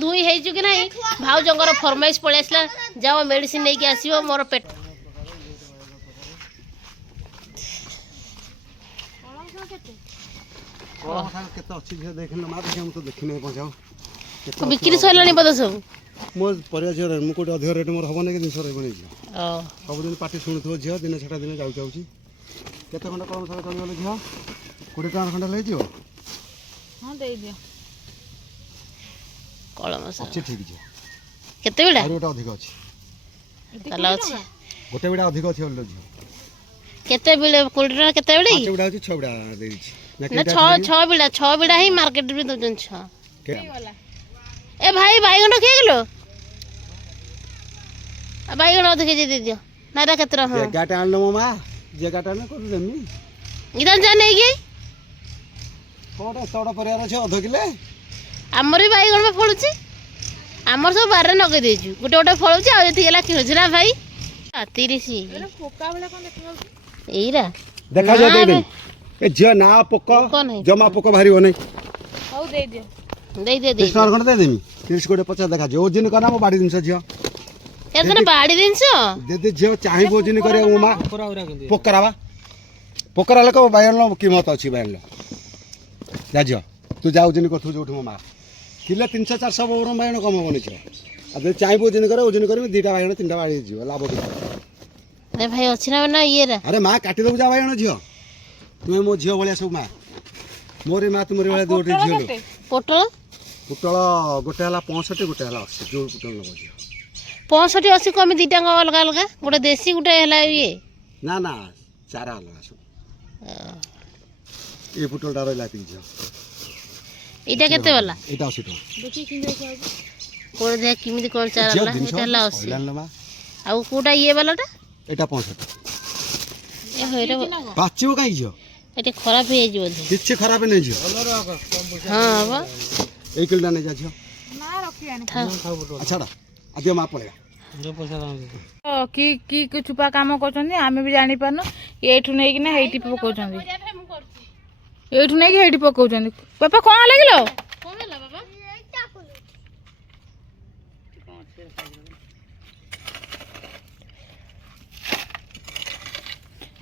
धुई है कि नहीं भाउजंकर फरमाइश पड़े आसला जाओ मेडिसिन नहीं आसो मोर पेट बिक्री सरला बोध सब मो परिया झील मुझे कौटे अधिक रेट मोर हम कि जिन रही सबुदिन पार्टी शुणुव झील दिन छा दिन जाऊँ जाऊँगी केत खंडे कम सारा चलगले झील 20 टका खंडे लगे हाँ दे दियो कलम अच्छे ठीक है केते बिड़ा गोटे अधिक अच्छी ताला अछि गोटे बिड़ा अधिक अच्छी झील केते बिड़ा 20 टका केते बिड़ी 5 बिड़ा अच्छी 6 बिड़ा दे दी ना 6 बिड़ा ही मार्केट में दोजन 6 ए भाई बाइगन के किलो बाइगन अधिक जे दे दियो नारा केतरा हां जगाटा आनलो मामा जगाटा न कर देमी इधर जा नहीं गई कोटा तोड़ा परिवार छ आधा किलो हमर भी बाइगन में फळुची हमर सब बारे नगे देजु गोटे गोटे फळुची आ जति गेला किलो ना भाई 30 पोका वाला कोन देखो देखा एरा जा दे दे ए झियो ना पोको जमा पोको भारी हो नहीं हौ दे दियो दे 30 टका खंडे दे देमी 30 कोटे 50 देखा जो ओजन करना मो बाड़ी दिन से झियो केतना बाड़ी दिनस दे दे झियो चाहि ओजन करे उमा पोकरावा पोकरा लको बायन लो कीमत अछि बायन लो जा झियो तू जा ओजन को तू जोठ मामा किलो 300 400 बोर बायन कम होनी छ अब चाहि ओजन करे दीटा बायन तीनटा बाड़ी जीव लाभ के अरे भाई अछि ना ये रे अरे मां काटी दब जा बायन झियो तुमे मो झियो भलिया सब मां मोरे मां तुमरे वाला दोटे झियो पोटल पुटल गोटे हला 65 गोटे हला 80 जो पुटल लगो झियो 65 80 कम दीटा अलग अलग गोटे देसी गोटे हला ये ना ना चारा अलग सब ये पुटल डा रहला तीन झियो इटा केते वाला एटा 80 टका देखि किन जाय कोन दे किमिति कोन चारा वाला इटा हला 80 लान लमा आ कोटा ये वालाटा एटा 65 ए होइरा पाचियो काई झियो एटे खराब हे जिवो किछ खराब नहीं झियो हां बा 1 किलो नहीं जा झियो ना रखियानी अच्छा आदियो मा पड़ेगा जो पैसा दाम की छुपा काम करछन आमे भी जानि पारनो एठु नै कि ना हेटी पकोछन एठु नै कि हेटी पकोछन पापा कोन लागिलो कोन हला बाबा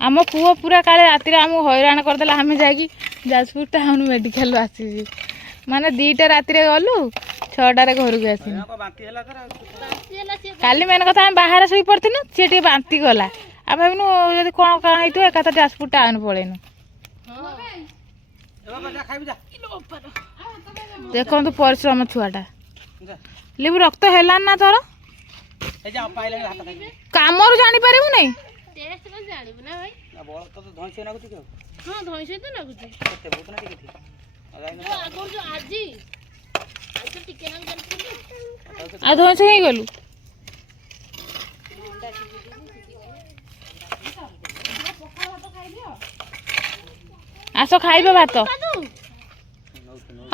आम पुओ पूरा काले राति आम हैरान करदेला आम जाकि जाजपुर टाउन मेडिकल आसी माने 2टा राति गलु 6टारे घर को आसी काली मेन कथा आम बाहर शोई पड़ती सी टे बांती गला आ भाविनु जब कौन कौन होती एकाथ जाजपुर टाउन पलैनु देखु परिश्रम छुआटा लिबु रक्त हेलान ना तोर काम जानी पारिबु नहीं टेस्ट को जानिबु ना भाई ना बळ तो धनसे लागुची के हां धोइसे तो लागुची केते बहुत ना टिके जो आगो जो आजी आज तो टिके ना जल आ धोइसे हे गलु आसो खाइबा भात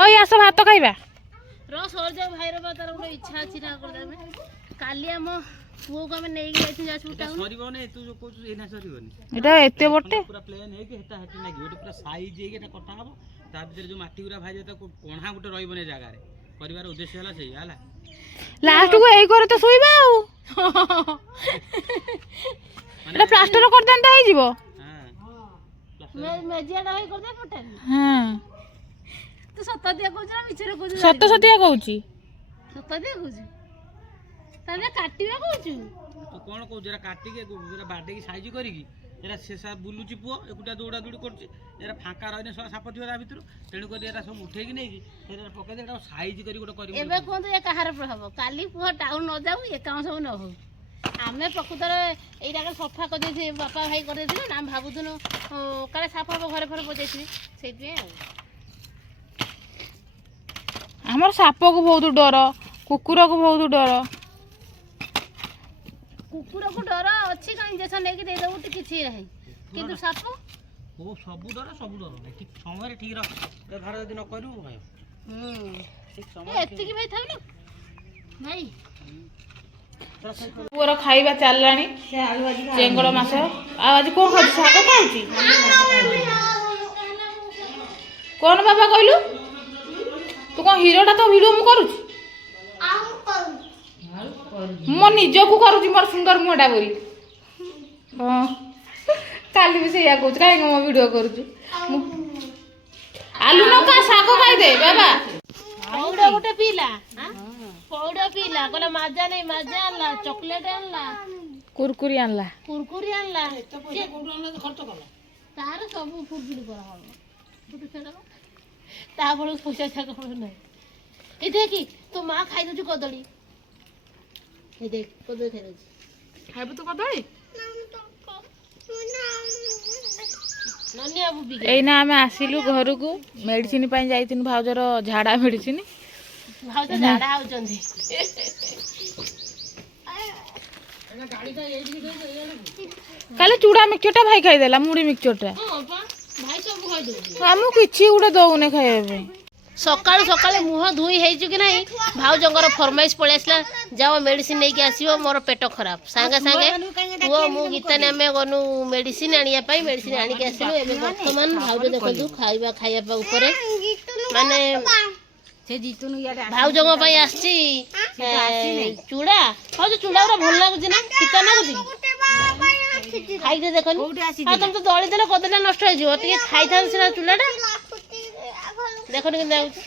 ओय आसो भात खाइबा रस और जाओ भाई रे बा तार ଗୋଟେ इच्छा अछि ना कर देबे काली हम पुओ को हम नहीं गई थी जासु टाउन सरीबो ने तू जो कोच एना सरीबोनी एटा एते बटे पूरा प्लेन है कि हेटा हेटी लागी ओटे पूरा साइज है कि एटा कटा हबो ता भीतर जो माटी उरा भाई जाता को कोणा गुटे रहिबो ने जागा रे परिवार उद्देश्य हला सही हला लास्ट को एई करे तो सोइबा आ एटा प्लास्टर कर देंता हे जीवो हां मैं जियाडा होई कर दे पटा हां तू सत्ता दिया कहछ ना मिछरे कहछ सत्य सत्य कहूची सत्ता दिया कहछ ताले काटिबा कहछ तो कोन को जरा काटी के जरा बाडे की साइज करी की एरा शेषा बुलुची पुओ एकुटा दौड़ा दौड़ी करछि एरा फांका रहने साप थिबा ता भितर तेणु कर एरा सब उठे की नहीं की एरा पके देटा साइज करी गोटे करी एबे कोन तो ए कहार प्रभाव काली पुओ टाउन न जाऊ ए काम सब न हो आमे प्रकृतर एइटा के सफा कर देथि बापा भाई कर देथि ना हम भाबुथुनु काले साप घरे फरे पजेथि सेति हमर साप को बहुत डर कुकुर को बहुत डर कुकुर को डर अच्छी का इंजेक्शन लेके दे दबु किछि रही किंतु साप ओ सब डर ठीक समय रे ठीक रह घर यदि न करू भाई ठीक समय एति की भाई थाउ ना भाई पुअर खाइबा चललानी चेंगड़ मास आज कौन खाऊ शाग खाऊची कौन बाबा कहलु तू कौन हीरोटा तो वीडियो मु करूची ମୋ ନିଜକୁ କରୁଛି ମୋର ସୁନ୍ଦର ମୁହଁଟା ବୋଲି। ହଁ କାଲି ବି ସେଇଆ କହୁଛୁ, କାହିଁକି ମୋ ଭିଡ଼ିଓ କରୁଛୁ? ଆଲୁ ଲଙ୍କା ଶାଗ ଖାଇଦେ ବାବା। ପଉଡ ଗୋଟେ ପିଇଲା, ପଉଡ ପିଇଲା, କହିଲା মাজା ନେଇ মাজା ଆଣିଲା, ଚକୋଲେଟ ଆଣିଲା, କୁରକୁରି ଆଣିଲା। କୁରକୁରି ଆଣିଲା, ତାର ସବୁ ଫୁଲଫୁଲି କରାହବ। ତା ବେଳକୁ ପଇସା ଥାକ ନାହିଁ। ଏଇ ଦେଖି ତୋ ମା ଖାଇଦଉଛି କଦଳୀ, ଏଇ ଦେଖ କଦଳୀ ଖାଇଦଉଛି। ଖାଇବୁ ତୁ କଦଳୀ? ଏଇନା ଆମେ ଆସିଲୁ ଘରକୁ, ମେଡିସିନ ପାଇଁ ଯାଇଥିଲୁ, ଭାଉଜର ଝାଡା ମେଡିସିନ। ଭାଉଜ ଝାଡା ହଉଛନ୍ତି। କାଲି ଚୁଡା ମିକ୍ସଚର ଟା ଭାଇ ଖାଇଦେଲା, ମୁଢି ମିକ୍ସଚର ଟା। ଭାଇ ସବୁ ଖାଇଦଉଛି। ଆମକୁ କିଛି ଗୋଟେ ଦଉନି ଖାଇବା ପାଇଁ। ସକାଳୁ ସକାଳୁ ମୁହଁ ଧୋଇ ହେଇଛୁ କି ନାହିଁ, ଭାଉଜଙ୍କର ଫରମାଇଶ ପଳେଇ ଆସିଲା, ଯାଅ ମେଡିସିନ ନେଇକି ଆସିବ, ମୋର ପେଟ ଖରାପ। ସାଙ୍ଗେ ସାଙ୍ଗେ ପୁଅ ମୁଁ ଗୀତାନେ ଆମେ ଗନୁ ମେଡିସିନ ଆଣିବା ପାଇଁ, ମେଡିସିନ ଆଣିକି ଆସିଲୁ। ଏବେ ବର୍ତ୍ତମାନ ଭାଉଜ ଦେଖନ୍ତୁ ଖାଇବା ଉପରେ ମାନେ ଭାଉଜଙ୍କ ପାଇଁ ଆସିଛି ଚୁଡା। ଭାଉଜ ଚୁଡା ଗୁରା ଭଲ ଲାଗୁଛି ନା ପିତା ଲାଗୁଛି? ଖାଇକି ଦେଖନି, ଆଉ ତମେ ତ ଦଳି ଦେଲେ କଦଳୀଟା ନଷ୍ଟ ହେଇଯିବ, ଟିକେ ଖାଇଥାନ୍ତି ସିନା ଚୁଡାଟା। ଦେଖନି କେମିତି ଲାଗୁଛି,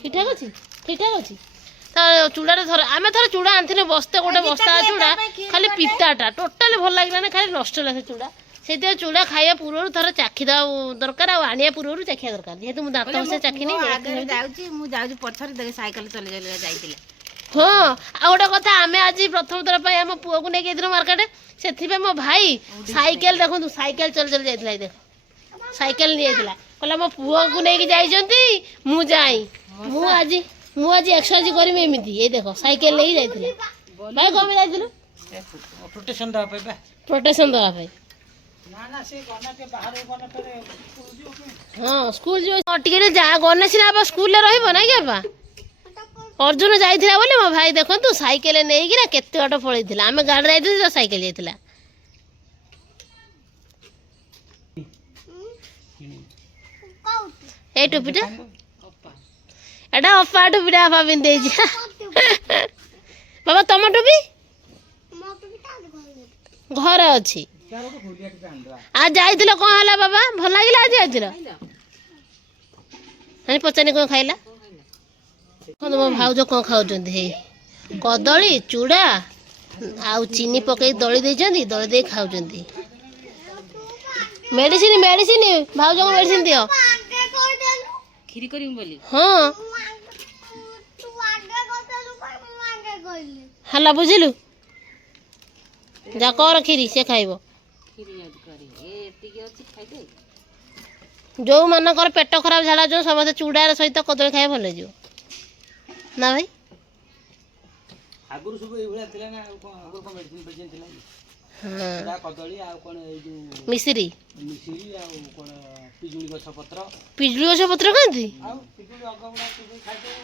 ଠିକ ଠାକ ଅଛି, ଠିକ ଠାକ ଅଛି। ତ ଚୁଡାଟା ଥରେ ଆମେ ଥରେ ଚୁଡା ଆଣିଥିଲୁ, ଗୋଟେ ବସ୍ତା ଚୁଡା, ଖାଲି ପିତାଟା ଟୋଟାଲି ଭଲ ଲାଗିଲାନି, ଖାଲି ନଷ୍ଟ ହେଲା ସେ ଚୁଡା। ସେଥିପାଇଁ ଚୁଡା ଖାଇବା ପୂର୍ବରୁ ଥରେ ଚାଖିଦେବା ଦରକାର, ଆଉ ଆଣିବା ପୂର୍ବରୁ ଚାଖିବା ଦରକାର। ଯେହେତୁ ମୁଁ ଦାନ୍ତ ଘଷା ଚାଖିନି ଯାଉଛି ପଛରେ ଦେଖେ ସାଇକେଲ ଚଲେଇ ଯାଇଥିଲେ। ହଁ ଆଉ ଗୋଟେ କଥା, ଆମେ ଆଜି ପ୍ରଥମ ଥର ପାଇଁ ଆମ ପୁଅକୁ ନେଇକି ଯାଇଥିଲୁ ମାର୍କେଟ, ସେଥିପାଇଁ ମୋ ଭାଇ ସାଇକେଲ ଦେଖନ୍ତୁ ସାଇକେଲ ଚଲେଇ ଚଲେଇ ଯାଇଥିଲା। ଏଇ ଦେଖ ସାଇକେଲ ନେଇଯାଇଥିଲା, କହିଲା ମୋ ପୁଅକୁ ନେଇକି ଯାଇଛନ୍ତି ମୁଁ ଯାଇ, ମୁଁ ଆଜି ଏକ୍ସରସାଇଜ କରିବି ଏମିତି। ଏଇ ଦେଖ ସାଇକେଲ ନେଇକି ଯାଇଥିଲା। ଭାଇ କଣ ପାଇଁ ଯାଇଥିଲୁ? ପ୍ରୋଟେକ୍ସନ ଦେବା ପାଇଁ ବା। ପ୍ରୋଟେକ୍ସନ ଦେବା ପାଇଁ। ହଁ ସ୍କୁଲ ଯିବ, ଟିକେ ଗନେ ସିନା ବାପା ସ୍କୁଲରେ ରହିବ ନାଇଁ କି ବାପା? ଅର୍ଜୁନ ଯାଇଥିଲା ବୋଲି ମୋ ଭାଇ ଦେଖନ୍ତୁ ସାଇକେଲ ନେଇକିନା କେତେ ବାଟ ପଳେଇଥିଲା। ଆମେ ଗାଡ଼ିରେ ଯାଇଥିଲୁ, ସେ ସାଇକେଲ ଯାଇଥିଲା। ଏଇ ଟୋପିଟା ଏଟା ଅପା ଟୋପିଟା, ବାପା ପିନ୍ଧେଇଛି। ବାବା ତମ ଟୋପି ଘରେ ଅଛି। ଆଜି ଯାଇଥିଲ କଣ ହେଲା ବାବା? ଭଲ ଲାଗିଲା? ଆଜି ଯାଇଥିଲ ପଚାରି କଣ ଖାଇଲା? ମୋ ଭାଉଜ କଣ ଖାଉଛନ୍ତି? ହେଇ କଦଳୀ ଚୁଡ଼ା ଆଉ ଚିନି ପକେଇ ଦଳି ଦେଇଛନ୍ତି, ଦଳି ଦେଇ ଖାଉଛନ୍ତି। ମେଡିସିନ ଭାଉଜଙ୍କୁ ମେଡିସିନ ଦିଅ। କ୍ଷୀରି କରିବି ବୋଲି। ହଁ ହେଲା ବୁଝିଲୁ, ଯା କର କ୍ଷୀରି, ସେ ଖାଇବ। ଯୋଉମାନଙ୍କର ପେଟ ଖରାପ ଝାଡା ଯୋଉ ସମସ୍ତେ ଚୁଡ଼ା ସହିତ କଦଳୀ ଖାଇବା ଭଲ ହେଇଯିବ ନା ଭାଇ? ଆଗରୁ ସବୁ ଏଇଭଳିଆ ଥିଲା ନା, ଆଉ କଣ ଆଗରୁ କଣ ମେଡିସିନ ଥିଲା କି? କଦଳୀ ଆଉ କଣ ଏଇ ଯୋଉ ମିଶ୍ରି ଆଉ କଣ ପିଜୁଳି ଗଛ ପତ୍ର ଖାଆନ୍ତି। ଆଉ ପିଜୁଳି ଅଗମୁଳା ପିଜୁଳି ଖାଇଦଉ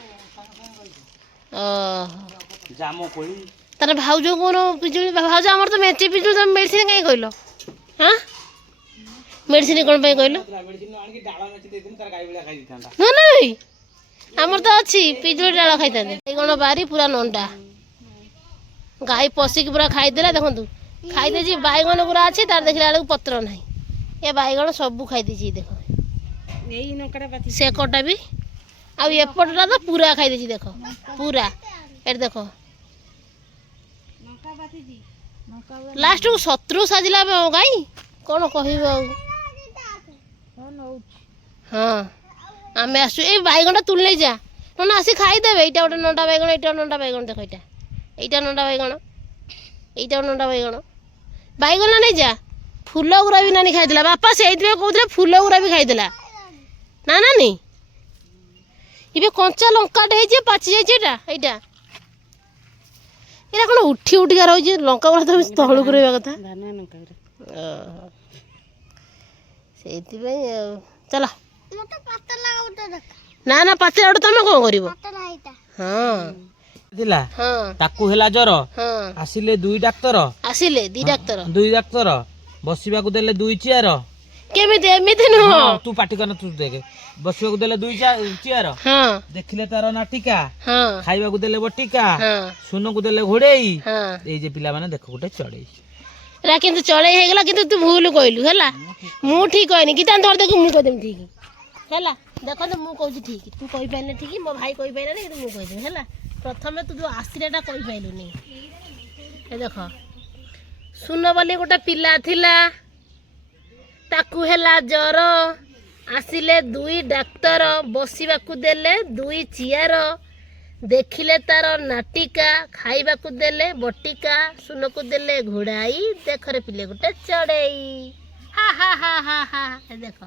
ଜାମ କୋଳି। ତାର ଭାଉଜ କଣ ପିଜୁଳି? ଭାଉଜ ଆମର ତ ମେଞ୍ଚେ ପିଜୁଳି, ତମେ ମେଡିସିନ କାଇଁ କହିଲ? ହଁ ମେଡିସିନ କଣ ପାଇଁ କହିଲ? ନା ନାଇଁ ଆମର ତ ଅଛି, ପିଜୁଳି ଡାଳ ଖାଇଥାନ୍ତେ। ବାଇଗଣ ବାରି ପୁରା ନଣ୍ଡା, ଗାଈ ପଶିକି ପୁରା ଖାଇଦେଲା। ଦେଖନ୍ତୁ ଖାଇଦେଇଛି, ବାଇଗଣ ପୁରା ଅଛି, ତାର ଦେଖିଲା ବେଳକୁ ପତ୍ର ନାହିଁ। ଏ ବାଇଗଣ ସବୁ ଖାଇଦେଇଛି। ଦେଖ ସେ କଟା ବି, ଆଉ ଏପଟଟା ତ ପୁରା ଖାଇଦେଇଛି। ଦେଖ ପୁରା, ଏଠି ଦେଖ ଲାଷ୍ଟକୁ ଶତ୍ରୁ ସାଜିଲା ଗାଈ, କଣ କହିବ ଆଉ। ହଁ ଆମେ ଆସୁ, ଏଇ ବାଇଗଣଟା ତୁଳି ନେଇ ଯା, ନନା ଆସି ଖାଇଦେବେ। ଏଇଟା ଗୋଟେ ନଣ୍ଡା ବାଇଗଣ, ଏଇଟା ନଣ୍ଡା ବାଇଗଣ। ଦେଖ ଏଇଟା ନଣ୍ଡା ବାଇଗଣ, ଏଇଟା ନଣ୍ଡା ବାଇଗଣ। ବାଇଗଣ ନେଇ ଯା, ଫୁଲ ଗୁରା ବି ନାନୀ ଖାଇଦେଲା। ବାପା ସେଇଥିପାଇଁ କହୁଥିଲେ ଫୁଲ ଗୁରା ବି ଖାଇଦେଲା ନା ନାନୀ। ଏବେ କଞ୍ଚା ଲଙ୍କାଟେ ହେଇଛି, ପାଚି ଯାଇଛି। ଏଇଟା କଣ ଉଠିକା ରହିଛି ଲଙ୍କା ଗୁଡା, ତମେ ତଳକୁ ରହିବା କଥା। ସେଇଥିପାଇଁ ଆଉ ଚାଲ। ନା ନା ପାଚିଲା ଗୋଟେ ତମେ କଣ କରିବ? ହଁ ତାକୁ ହେଲା ଜର, ହଁ ଆସିଲେ ଦୁଇ ଡାକ୍ତର, ଆସିଲେ ଦି ଡାକ୍ତର ବସିବାକୁ ଦେଲେ ଦୁଇ ଚେୟାର। କେମିତି ଏମିତି ନୁହଁ ହଁ ତୁ ପାଟି କରନା ତୁ ଦେଖେ ବସିବାକୁ ଦେଲେ ଦୁଇ ଚେୟାର ହଁ ଦେଖିଲେ ତାର ନାଟିକା ହଁ ଖାଇବାକୁ ଦେଲେ ବଟିକା ହଁ ସୁନକୁ ଦେଲେ ଘୋଡେଇ ହଁ ଏଇ ଯେ ପିଲାମାନେ ଦେଖ ଗୋଟେ ଚଢେଇ ଏରା କିନ୍ତୁ ଚଳେଇ ହେଇଗଲା କିନ୍ତୁ ତୁ ଭୁଲ କହିଲୁ ହେଲା ମୁଁ ଠିକ କହିନି କି ତାଙ୍କ ଧର ଦେଖୁ ମୁଁ କହିଦେବି ଠିକ ହେଲା ଦେଖନ୍ତୁ ମୁଁ କହୁଛି ଠିକ ତୁ କହିପାରିଲେ ଠିକ ମୋ ଭାଇ କହିପାରିଲାନି କିନ୍ତୁ ମୁଁ କହିଦେବି ହେଲା ପ୍ରଥମେ ତୁ ଯୋଉ ଆସିଲାଟା କହିପାରିଲୁନି ଏ ଦେଖ ସୁନ ବୋଲି ଗୋଟେ ପିଲା ଥିଲା ତାକୁ ହେଲା ଜର ଆସିଲେ ଦୁଇ ଡାକ୍ତର ବସିବାକୁ ଦେଲେ ଦୁଇ ଚିଆର ଦେଖିଲେ ତାର ନାଟିକା ଖାଇବାକୁ ଦେଲେ ବଟିକା ସୁନକୁ ଦେଲେ ଘୋଡ଼ାଇ ଦେଖରେ ପିଲେ ଗୋଟେ ଚଢ଼େଇ ହା ହା ହା ହା ହା ଏ ଦେଖ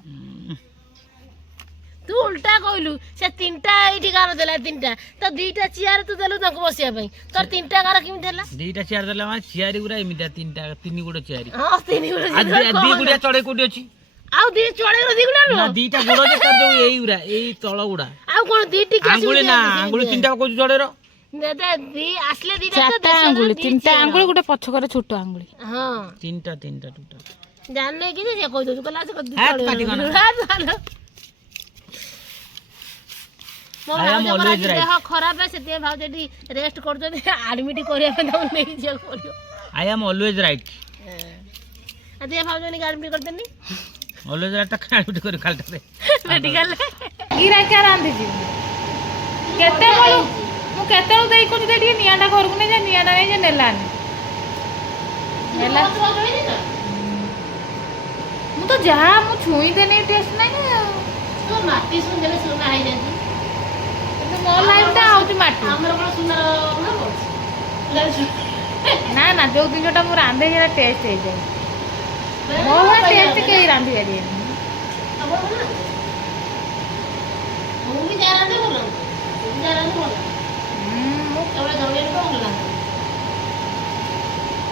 ତୁ ଉଲ୍ଟା କହିଲୁ ସେ ତିନିଟା ଏଇଠି ଗାର ଦେଲା ତିନିଟା ତ ଦିଟା ଚିଆର ତୁ ଦେଲୁ ତାଙ୍କୁ ବସିବା ପାଇଁ ତୋର ତିନିଟା ଗାର କେମିତି ହେଲା ଦିଟା ଚେୟାର ଦେଲା ମାନେ ଚିଆରି ଗୁରା ଏମିତିଆ ତିନି ଗୋଡ଼ ଚିଆରି ହଁ ତିନି ଗୁଡା ଦି ଗୁଡିଆ ଚଢେଇ କୋଉଠି ଅଛି ଆଉ ଦି ଚଢ଼େଇର ଦି ଗୁଡା ନା ନୁହଁ ଦିଟା ଗୋଡ଼ ଯେ ତାର ଯୋଉ ଏଇ ଗୁରା ଏଇ ତଳ ଗୁଡା ଆଉ କଣ ଦି ଟିକି ଆଙ୍ଗୁଳି ନା ଆଙ୍ଗୁଳି ତିନିଟା କହୁଛୁ ଚଢେଇର ଆସିଲେ ଦିଟା ତ ଚାରିଟା ଆଙ୍ଗୁଳି ତିନିଟା ଆଙ୍ଗୁଳି ଗୋଟେ ପଛକରେ ଛୋଟ ଆଙ୍ଗୁଳି ହଁ ତିନିଟା ଟୋଟାଲ ଜାଣିଲେ କି ଯେ ସେ କହିଦଉଛୁ କହିଲା ସେ ହାତ ପାଟି କର। ମୋ I am ଭାଉଜଙ୍କର always ଆଜି right. ଦେହ ଖରାପ ସେଥିପାଇଁ ଭାଉଜ ଏଠି ରେଷ୍ଟ କରୁଛନ୍ତି ଆଡମିଟ କରିବା ପାଇଁ ତାଙ୍କୁ ନେଇକି ଯିବାକୁ ପଡିବ ଆଇ ଆମ୍ ଅଲୱେଜ ରାଇଟ୍ ଆଜି ଭାଉଜ ନେଇକି ଆଡମିଟ କରିଦେନି ଅଲୱେଜ ରାଇଟ୍ ତା ଖାଇಬಿಟ್ಟು କରି ଖାଲଟାରେ ମେଡିକାଲରେ ଗିରା କିଆ ରାନ୍ଧିଛି କେତେବେଳୁ ମୁଁ କେତେବେଳୁ ଦେଇ କହୁଛି ଦେ ଟିକେ ନିଆଁଟା ଘରକୁ ନେଇ ଯା ନିଆଁଟା ନେଇ ଯା ନେଲାନି ନେଲା ମୁଁ ତ ଯାହା ମୁଁ ଛୁଇଁ ଦେନି ଟେଷ୍ଟ ନାହିଁ ଆଉ ମାଟି ସୁନ୍ଦର ସୁନା ହେଇଯାଇଛି କିନ୍ତୁ ମୋ ଲାଇଫଟା ହଉଛି ମାଟି ଆମର କଣ ସୁନାର ନା ନା ଯୋଉ ଜିନିଷଟା ମୁଁ ରାନ୍ଧେ ସେଟା ଟେଷ୍ଟ ହେଇଯାଏ ମୋ ଭଳିଆ ଟେଷ୍ଟ କେହି ରାନ୍ଧି ପାରିବେନି ମୁଁ ବି ଯାହା ରାନ୍ଧେ ଭଲ ମୁଁ ଯାହା ରାନ୍ଧେ ଭଲ ମୁଁ କେବଳ ଜଣେଇଲେ ଭଲ ଲାଗେ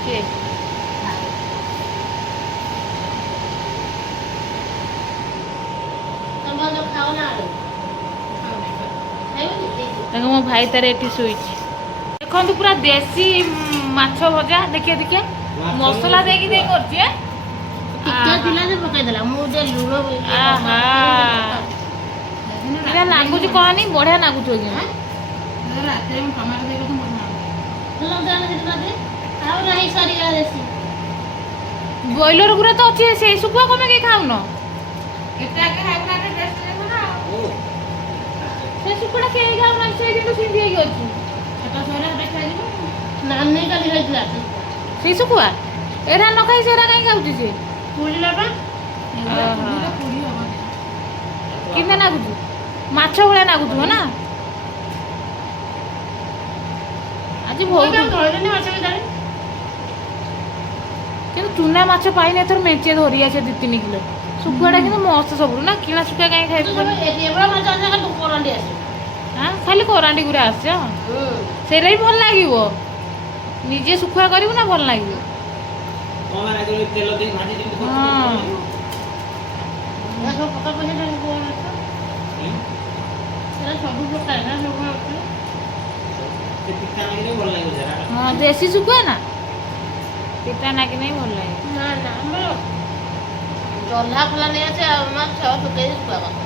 କିଏ ତମେ ଖାଅ ନା ଆଳୁ ଦେଖ ମୋ ଭାଇ ତାର ଏଠି ଶୋଇଛି ଦେଖନ୍ତୁ ପୁରା ଦେଶୀ ମାଛ ଭଜା ଦେଖିଆ ଦେଖିଆ ମସଲା ଦେଇକି ଦେଇ କରୁଛି ଟିକେ ଥିଲା ଯେ ପକେଇଦେଲା ମୁଁ ଯେ ଲୁଣ ଆହା ଏଇଟା ଲାଗୁଛି କହନି ବଢିଆ ଲାଗୁଥିବ କିନ୍ତୁ ରାତିରେ ମୁଁ ଟମାଟୋ ଦେଇକି ଆଉ ନାହିଁ ସରିଗଲା ଦେଶୀ ବ୍ରଏଲର ଗୁରା ତ ଅଛି ସେଇ ଶୁଖୁଆ କମେ କେହି ଖାଉନ ଏଟା ଆଗେ ଖାଇବୁ ନା ଟେଷ୍ଟ ଦେଖୁ ନା ସେ ଶୁଖୁଆ କେହି ଖାଉନାହାନ୍ତି ସେଇ ଦିନ ସିନ୍ଧି ହେଇକି ଅଛି ଛୋଟ ଛୁଆରେ ହେଟା ଖାଇଯିବ ନାନୀ କାଲି ଖାଇଥିଲା ସେଇ ଶୁଖୁଆ ଏରା ନ ଖାଇ ସେରା କାହିଁ ଖାଉଛି ସେ ପୁଡ଼ିଲା ବା ପୁଡ଼ି ହବ କେମିତି ଲାଗୁଛି ମାଛ ଭଳିଆ ଲାଗୁଥିବ ନା ଆଜି ବହୁତ ଧରିଲେନି ମାଛ ବି ଧରି କିନ୍ତୁ ଚୁନା ମାଛ ପାଇନି ଏଥର ମେଞ୍ଚେ ଧରି ଆସେ 2-3 କିଲୋ ଶୁଖୁଆଟା କିନ୍ତୁ ମସ୍ତ ସବୁଠୁ ନା କିଣା ଶୁଖୁଆ କାହିଁ ଖାଇବୁ ଏଭଳିଆ ମାଛ ଅଛି ଖାଲି କରଣ୍ଡି ଆସିବ ହଁ ଖାଲି କରାଣ୍ଡି ଗୁରା ଆସିଛ ସେଇଟା ବି ଭଲ ଲାଗିବ ନିଜେ ଶୁଖୁଆ କରିବୁ ନା ଭଲ ଲାଗିବ ତେଲ ଦେଇ ଭାଜି ଯେମିତି ହଁ ସବୁ ପକା ପଇସା ସବୁ ପ୍ରକାର ନା ସବୁ ପିଠା ଲାଗିଲେ ଭଲ ଲାଗିବ ଜରା ହଁ ଦେଶୀ ଶୁଖୁଆ ନା ପିତା ନାକି ନାହିଁ ଭଲ ଲାଗେ ନା ନା ଆମର ଜହ୍ଲା ଫଲା ନେଇ ଆସେ ଆଉ ମାଛ ଶୁଖେଇ ଶୁଖୁଆ କଥା